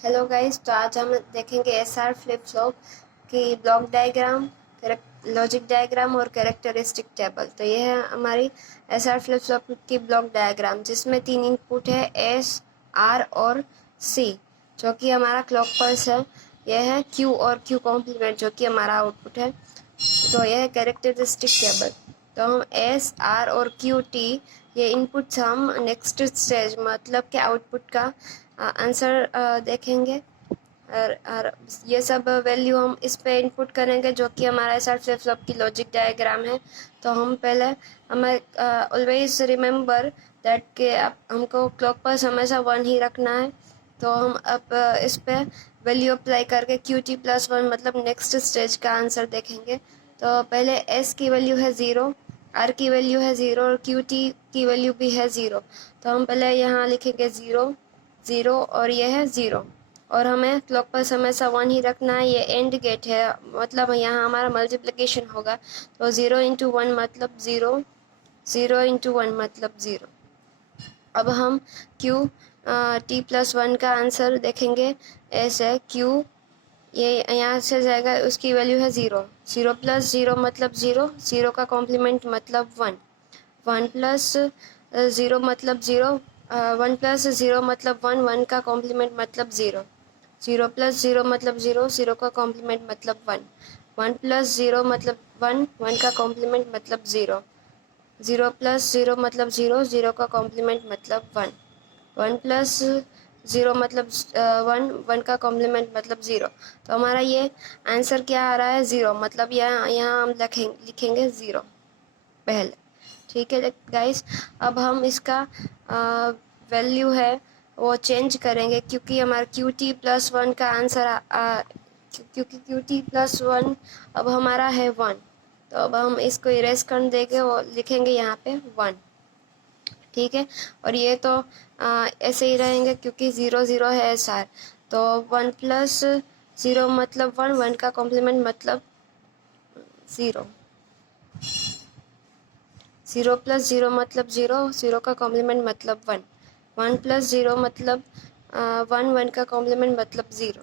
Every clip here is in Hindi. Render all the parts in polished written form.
हेलो गाइस, तो आज हम देखेंगे एसआर फ्लिप फ्लॉप की ब्लॉक डायग्राम, लॉजिक डायग्राम और कैरेक्टरिस्टिक टेबल। तो ये है हमारी एसआर फ्लिप फ्लॉप की ब्लॉक डायग्राम, जिसमें 3 इनपुट है एस, आर और सी, जो कि हमारा क्लॉक पल्स है। यह है क्यू और क्यू कॉम्प्लीमेंट, जो कि हमारा आउटपुट है। तो यह है कैरेक्टरिस्टिक टेबल। तो हम एस, आर और क्यू टी ये इनपुट्स हम नेक्स्ट स्टेज मतलब के आउटपुट का आंसर देखेंगे। और ये सब वैल्यू हम इस पे इनपुट करेंगे, जो कि हमारा एस आर फ्लिप फ्लॉप की लॉजिक डायग्राम है। तो हम पहले हमें ऑलवेज रिमेम्बर दैट कि हमको क्लॉक पल्स हमेशा 1 ही रखना है। तो हम अब इस पे वैल्यू अप्लाई करके क्यू टी प्लस 1 मतलब नेक्स्ट स्टेज का आंसर देखेंगे। तो पहले एस की वैल्यू है 0, आर की वैल्यू है 0 और क्यू टी की वैल्यू भी है 0। तो हम पहले यहाँ लिखेंगे 0 0 और ये है 0। और हमें क्लॉक पल्स हमेशा 1 ही रखना है। ये एंड गेट है, मतलब यहाँ हमारा मल्टीप्लिकेशन होगा। तो 0 इंटू 1 मतलब 0, 0 इंटू 1 मतलब 0। अब हम क्यू टी प्लस 1 का आंसर देखेंगे। ऐसे क्यू ये यहाँ से जाएगा, उसकी वैल्यू है 0, 0 प्लस 0 मतलब 0, 0 का कॉम्प्लीमेंट मतलब 1, 1 प्लस 0 मतलब 0, 1 प्लस 0 मतलब 1, 1 का कॉम्प्लीमेंट मतलब 0, 0 प्लस 0 मतलब 0, 0 का कॉम्प्लीमेंट मतलब 1, 1 प्लस 0 मतलब 1, 1 का कॉम्प्लीमेंट मतलब 0, 0 प्लस 0 मतलब 0, 0 का कॉम्प्लीमेंट मतलब 1, 1 प्लस 0 मतलब 1, 1 का कॉम्प्लीमेंट मतलब 0। तो हमारा ये आंसर क्या आ रहा है? 0। मतलब यहाँ यहाँ हम लिखेंगे 0 पहले। ठीक है गाइस, अब हम इसका वैल्यू है वो चेंज करेंगे, क्योंकि हमारा क्यू टी प्लस 1 का आंसर क्योंकि क्यू टी प्लस 1 अब हमारा है 1। तो अब हम इसको इरेज कर देंगे और लिखेंगे यहाँ पे 1। ठीक है, और ये तो ऐसे ही रहेंगे क्योंकि 0 0 है एस आर। तो 1 प्लस 0 मतलब 1, 1 का कॉम्प्लीमेंट मतलब 0, 0 प्लस 0 मतलब 0, 0 का कॉम्प्लीमेंट मतलब 1, 1 प्लस 0 मतलब 1, 1 का कॉम्प्लीमेंट मतलब 0,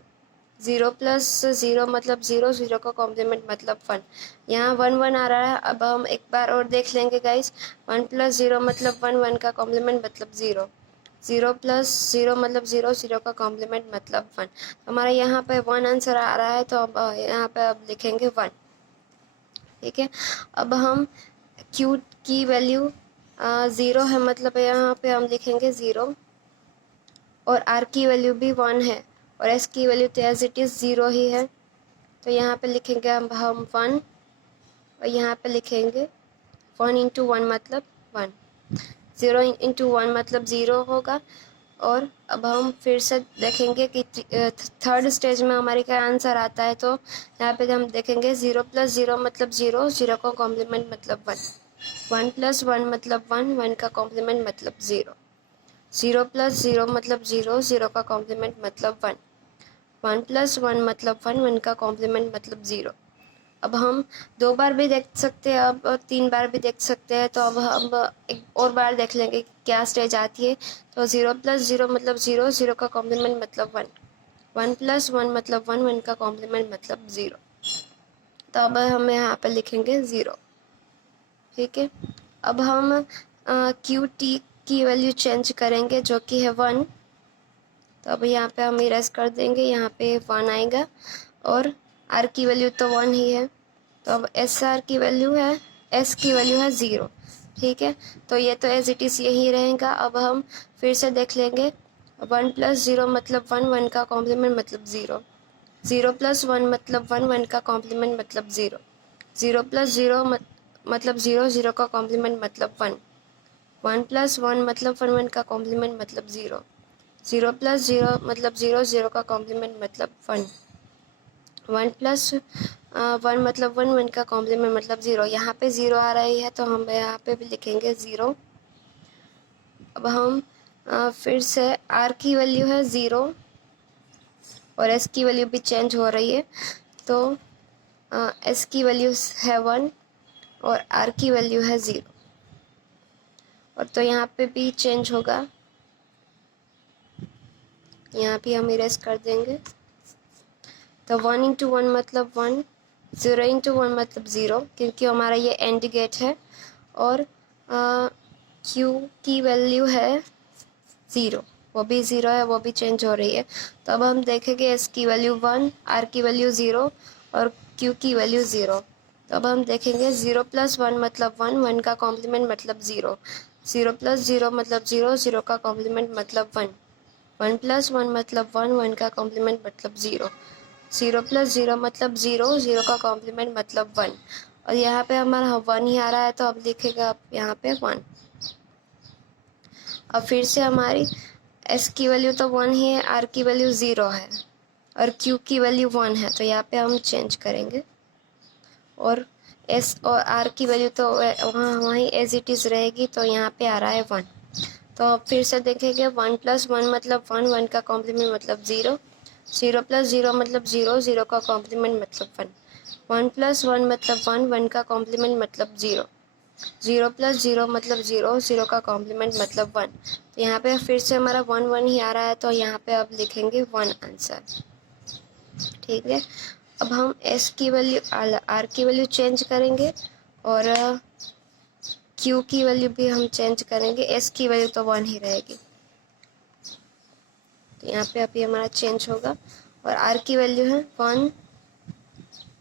0 प्लस 0 मतलब 0, 0 का कॉम्प्लीमेंट मतलब 1। यहाँ 1 1 आ रहा है। अब हम एक बार और देख लेंगे गाइस। 1 प्लस 0 मतलब 1, 1 का कॉम्प्लीमेंट मतलब 0, 0 प्लस 0 मतलब 0, 0 का कॉम्प्लीमेंट मतलब 1। हमारा यहाँ पे 1 आंसर आ रहा है, तो अब यहाँ पे अब लिखेंगे 1। ठीक है, अब हम क्यू की वैल्यू 0 है, मतलब यहाँ पे हम लिखेंगे 0, और आर की वैल्यू भी 1 है, और एस की वैल्यू तो एज इट इज़ 0 ही है। तो यहाँ पे लिखेंगे हम 1, और यहाँ पे लिखेंगे 1 इंटू 1 मतलब 1, 0 इंटू 1 मतलब 0 होगा। और अब हम फिर से देखेंगे कि थर्ड स्टेज में हमारे क्या आंसर आता है। तो यहाँ पे हम देखेंगे 0 प्लस 0 मतलब 0, 0 का कॉम्प्लीमेंट मतलब 1, 1 प्लस 1 मतलब 1, 1 का कॉम्प्लीमेंट मतलब 0, 0 प्लस 0 मतलब 0, 0 का कॉम्प्लीमेंट मतलब 1, 1 प्लस 1 मतलब 1, 1 का कॉम्प्लीमेंट मतलब 0। अब हम 2 बार भी देख सकते हैं, अब 3 बार भी देख सकते हैं। तो अब हम एक और बार देख लेंगे कि क्या स्टेज आती है। तो 0 प्लस 0 मतलब 0, 0 का कॉम्प्लीमेंट मतलब 1, 1 प्लस 1 मतलब 1, 1 का कॉम्प्लीमेंट मतलब 0। तो अब हम यहाँ पर लिखेंगे 0। ठीक है, अब हम क्यू टी की वैल्यू चेंज करेंगे, जो कि है 1। तो अब यहाँ पे हम इरेज कर देंगे, यहाँ पे 1 आएगा, और आर की वैल्यू तो 1 ही है। तो अब एस आर की वैल्यू है, एस की वैल्यू है 0। ठीक है, तो ये तो एज इट इज़ यही रहेगा। अब हम फिर से देख लेंगे। 1 प्लस 0 मतलब 1, 1 का कॉम्प्लीमेंट मतलब 0, 0 प्लस 1 मतलब 1, 1 का कॉम्प्लीमेंट मतलब 0, 0 प्लस 0 मतलब 0, 0 का कॉम्प्लीमेंट मतलब 1, 1 प्लस 1 मतलब 1, 1 का कॉम्प्लीमेंट मतलब 0, 0 प्लस 0 मतलब 0, 0 का कॉम्प्लीमेंट मतलब 1, 1 प्लस 1 मतलब 1, 1 का कॉम्प्लीमेंट मतलब 0। यहाँ पे 0 आ रही है, तो हम यहाँ पे भी लिखेंगे 0। अब हम फिर से आर की वैल्यू है 0, और एस की वैल्यू भी चेंज हो रही है। तो एस की वैल्यू है 1, और आर की वैल्यू है 0, और तो यहाँ पे भी चेंज होगा। यहाँ भी हम इरेज कर देंगे। तो 1 इंटू 1 मतलब 1, 0 इंटू 1 मतलब 0, क्योंकि हमारा ये एंड गेट है और क्यू की वैल्यू है 0, वो भी 0 है, वो भी चेंज हो रही है। तो अब हम देखेंगे एस की वैल्यू 1, आर की वैल्यू 0 और क्यू की वैल्यू 0। तो अब हम देखेंगे 0 प्लस 1 मतलब 1, 1 का कॉम्प्लीमेंट मतलब 0, 0 प्लस 0 मतलब 0, 0 का कॉम्प्लीमेंट मतलब 1, 1 प्लस 1 मतलब 1, 1 का कॉम्प्लीमेंट मतलब 0, 0 प्लस 0 मतलब 0, 0 का कॉम्प्लीमेंट मतलब 1। और यहाँ पे हमारा 1 ही आ रहा है, तो अब लिखेगा आप यहाँ पे 1। अब फिर से हमारी एस की वैल्यू तो 1 ही है, आर की वैल्यू 0 है और क्यू की वैल्यू 1 है, तो यहाँ पे हम चेंज करेंगे और एस और आर की वैल्यू तो वहाँ वहीं एज इट इज़ रहेगी, तो यहाँ पे आ रहा है 1। तो अब फिर से देखेंगे 1 प्लस 1 मतलब 1, 1 का कॉम्प्लीमेंट मतलब 0, 0 प्लस 0 मतलब 0, 0 का कॉम्प्लीमेंट मतलब 1, 1 प्लस 1 मतलब 1, 1 का कॉम्प्लीमेंट मतलब 0, 0 प्लस 0 मतलब 0, 0 का कॉम्प्लीमेंट मतलब 1। तो यहाँ पे फिर से हमारा 1 1 ही आ रहा है, तो यहाँ पे अब लिखेंगे 1 आंसर। ठीक है, अब हम एस की वैल्यू आर की वैल्यू चेंज करेंगे और क्यू की वैल्यू भी हम चेंज करेंगे। एस की वैल्यू तो 1 ही रहेगी, तो यहाँ पे अभी हमारा चेंज होगा और आर की वैल्यू है 1,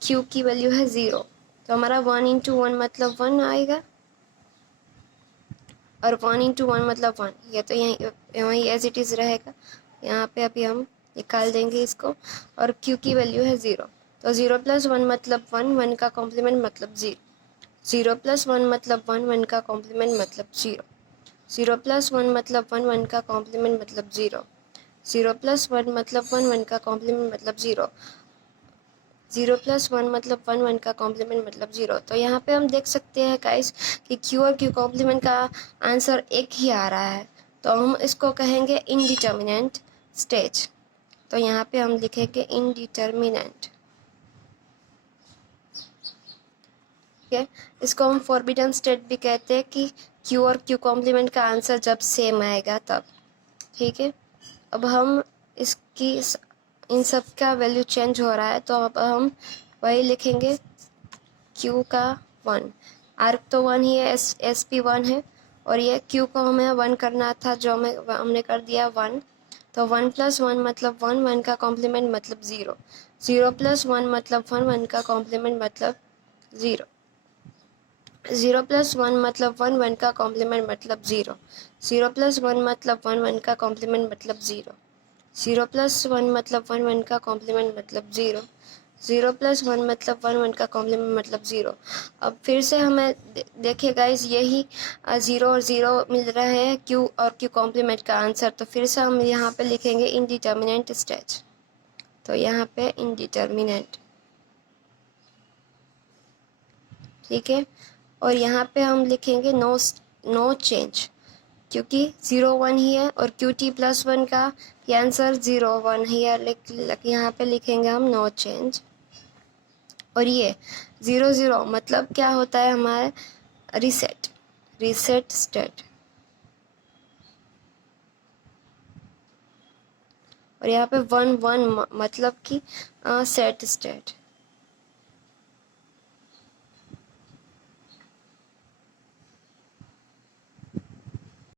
क्यू की वैल्यू है 0, तो हमारा 1 इंटू 1 मतलब 1 आएगा और 1 इंटू 1 मतलब 1, ये तो यहीं वहीं एज इट इज़ रहेगा। यहाँ पे अभी हम निकाल देंगे इसको और क्यू की वैल्यू है 0, तो 0 प्लस 1 मतलब 1, 1 का कॉम्प्लीमेंट मतलब 0, 0 प्लस 1 मतलब 1, 1 का कॉम्प्लीमेंट मतलब 0, 0 प्लस 1 मतलब 1, 1 का कॉम्प्लीमेंट मतलब 0, 0 प्लस 1 मतलब 1, 1 का कॉम्प्लीमेंट मतलब 0, 0 प्लस 1 मतलब 1, 1 का कॉम्प्लीमेंट मतलब 0। तो यहाँ पे हम देख सकते हैं गाइस कि क्यू और क्यू कॉम्प्लीमेंट का आंसर एक ही आ रहा है, तो हम इसको कहेंगे इनडिटर्मिनेंट स्टेज। तो यहाँ पे हम लिखेंगे इनडिटर्मिनेंट। ठीक है, इसको हम फॉरबिडन स्टेट भी कहते हैं कि क्यू और क्यू कॉम्प्लीमेंट का आंसर जब सेम आएगा तब। ठीक है, अब हम इसकी इन सब का वैल्यू चेंज हो रहा है, तो अब हम वही लिखेंगे क्यू का 1, आर तो 1 ही है, एस भी 1 है और ये क्यू को हमें 1 करना था, जो हमने कर दिया 1। तो 1 प्लस 1 मतलब 1, 1 का कॉम्प्लीमेंट मतलब 0, 0 प्लस 1 मतलब 1, 1 का कॉम्प्लीमेंट मतलब 0, 0 प्लस 1 मतलब 1, 1 का कॉम्प्लीमेंट मतलब 0, 0 प्लस 1 मतलब 1, 1 का कॉम्प्लीमेंट मतलब 0, 0 प्लस 1 मतलब 1, 1 का कॉम्प्लीमेंट मतलब 0, 0 प्लस 1 मतलब 1, 1 का कॉम्प्लीमेंट मतलब 0। अब फिर से हमें देखिए गाइस, यही 0 और 0 मिल रहे हैं क्यू और क्यू कॉम्प्लीमेंट का आंसर, तो फिर से हम यहाँ पे लिखेंगे इनडिटर्मिनेंट स्टेज। तो यहाँ पे इनडिटर्मिनेंट। ठीक है, और यहाँ पे हम लिखेंगे नो चेंज, क्योंकि 0 1 ही है और क्यू टी प्लस 1 का आंसर 0 1 ही है, यहाँ पे लिखेंगे हम नो चेंज। और ये 0 0 मतलब क्या होता है हमारा रीसेट स्टेट, और यहाँ पे 1 1 मतलब कि सेट स्टेट।